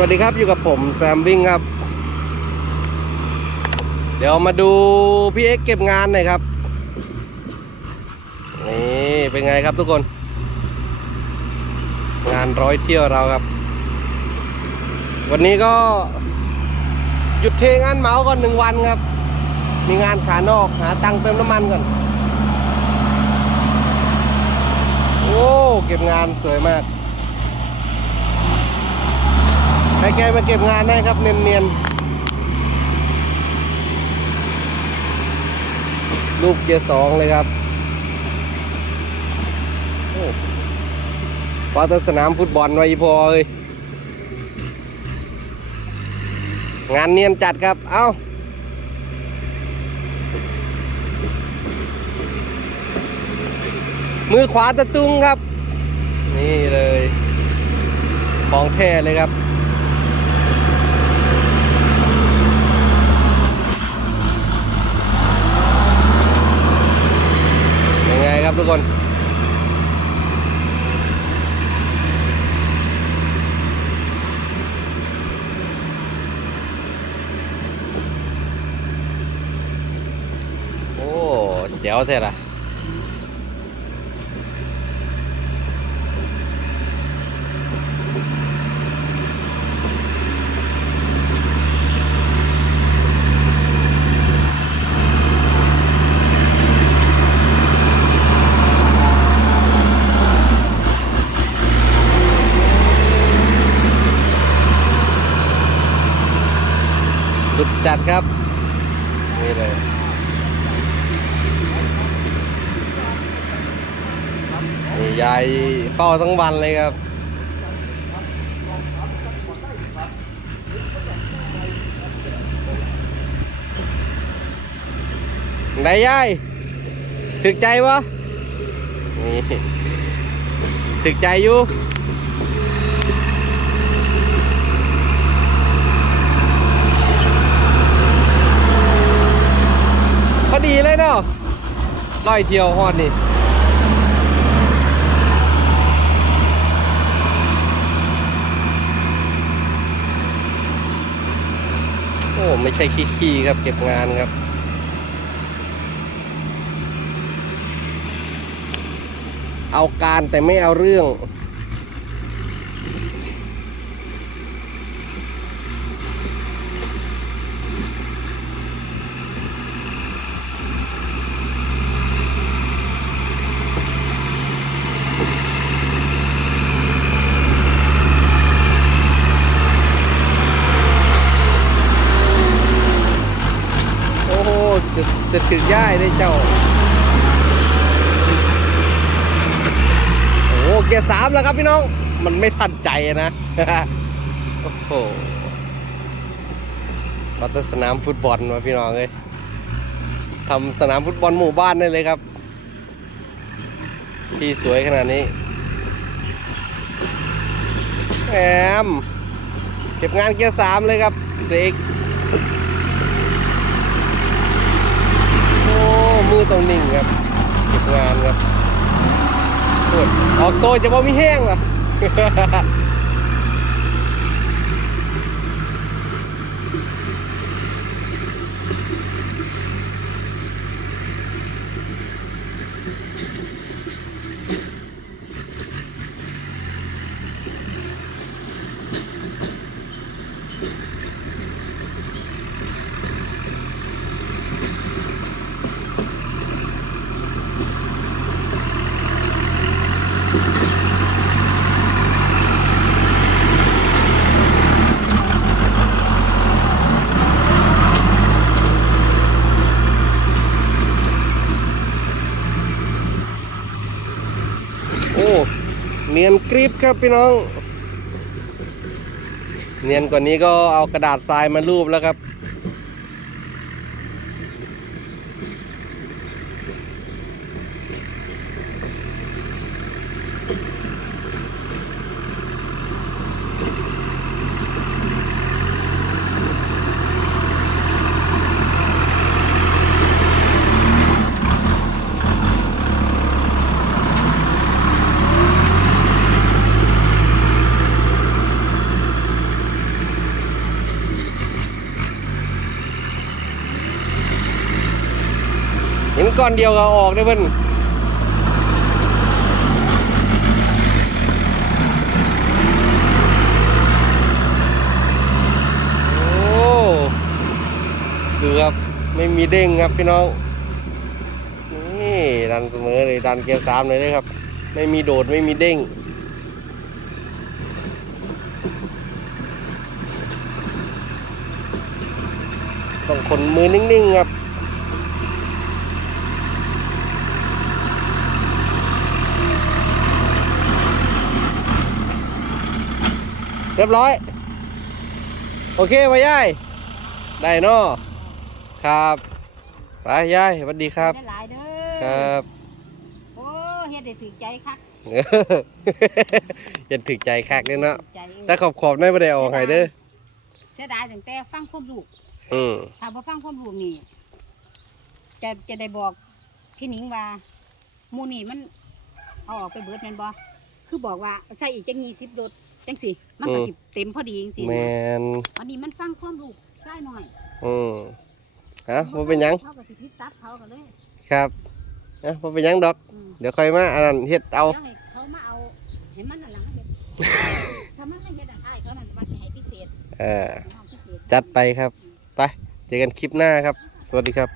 วัสดีครับอยู่กับผมแซมวิ่งครับ เดี๋ยวมาดูพี่เอ็กเก็บงานหน่อยครับ นี่เป็นไงครับทุกคน งานร้อยเที่ยวเราครับ วันนี้ก็หยุดเทงานเหมาก่อนหนึ่งวันครับ มีงานขานอกหาตังค์เติมน้ำมันก่อน โอ้ เก็บงานสวยมาก ให้แกมาเก็บงานได้ครับเนียนๆรูปเกียร์สองเลยครับโอ้พอแตสนามฟุตบอลไว้พอเลยงานเนียนจัดครับ เอ้ามือขวาตะตุ้งครับ นี่เลย ของแท้เลยครับ ยังไงครับทุกคน โอ้ เจ๋วเท่ละสุดจัดครับ นี่เลย นี่ ยายเฝ้าทั้งวันเลยครับไหนยายถึกใจปะนี่ถึกใจอยู่พอดีเลยเนาะร้อยเที่ยวฮอดนี่ ไม่ใช่ขี้ๆครับเก็บงานครับ เอาการแต่ไม่เอาเรื่อง โอ้โห จะจะถึงย่ายได้เจ้า โอ้โหเกียร์สามแล้วครับพี่น้อง มันไม่ทันใจนะ โอ้โหรัตสนามฟุตบอลมาพี่น้องเลยทำสนามฟุตบอลหมู่บ้านได้เลยครับ ที่สวยขนาดนี้แอมเก็บงานเกียร์สามเลยครับเสก โอ้ ต้องนิ่งครับเก็บงานครับปวดออกโตจะบ่มีแห้งเหรอ โอ้ เนียนกริบครับพี่น้อง เนียนกว่านี้ก็เอากระดาษทรายมารูปแล้วครับ ก้อนเดียวก็เอาออกได้เพิ่นโอ้ดูครับ ไม่มีเด้งครับพี่น้อง นี่ดันเสมอเลยดันเกียร์สามเลยเลยครับ ไม่มีโดดไม่มีเด้งต้องขนมือนิ่งๆครับ เรียบร้อย โอเคไปยาย ได้เนาะครับไปยายสวัสดีครับได้หลายเด้คอรับ โอ้เฮ็ดได้ถึกใจคักยันถึกใจคักเลยเนาะถึกใจเออแต่ขอบขอบๆได้ไม่ได้ออกให้เด้อเสียดายตั้งแต่ฟังความลูกอืมถ้าบ่ฟังความลูกนี่จะจะได้บอกพี่หนิงว่าหมูนี่มันเอาออกไปเบิดแม่นบ่คือบอกว่าใส่อีกจัง20โดด จังสิมันก็สิเต็มพอดีจังสิแมนะนอันนี้มันฟังความลูกใช่หน่อยอืมฮะบ่เป็นหยังเขาก็สิพิษซับเขากันเลยครับนะบ่เป็นหยังดอก อืมเดี๋ยวค่อยมาอันนั้นเฮ็ดเอาเดี๋ยวให้เขามาเอาเห็นมันนั่นล่ะเฮ็ดถ้ามันไม่เฮ็ดอันอ้ายเขานั่นว่าสิให้พิเศษเออให้น้องพิเศษ จัดไปครับ ไป เจอกันคลิปหน้าครับ สวัสดีครับ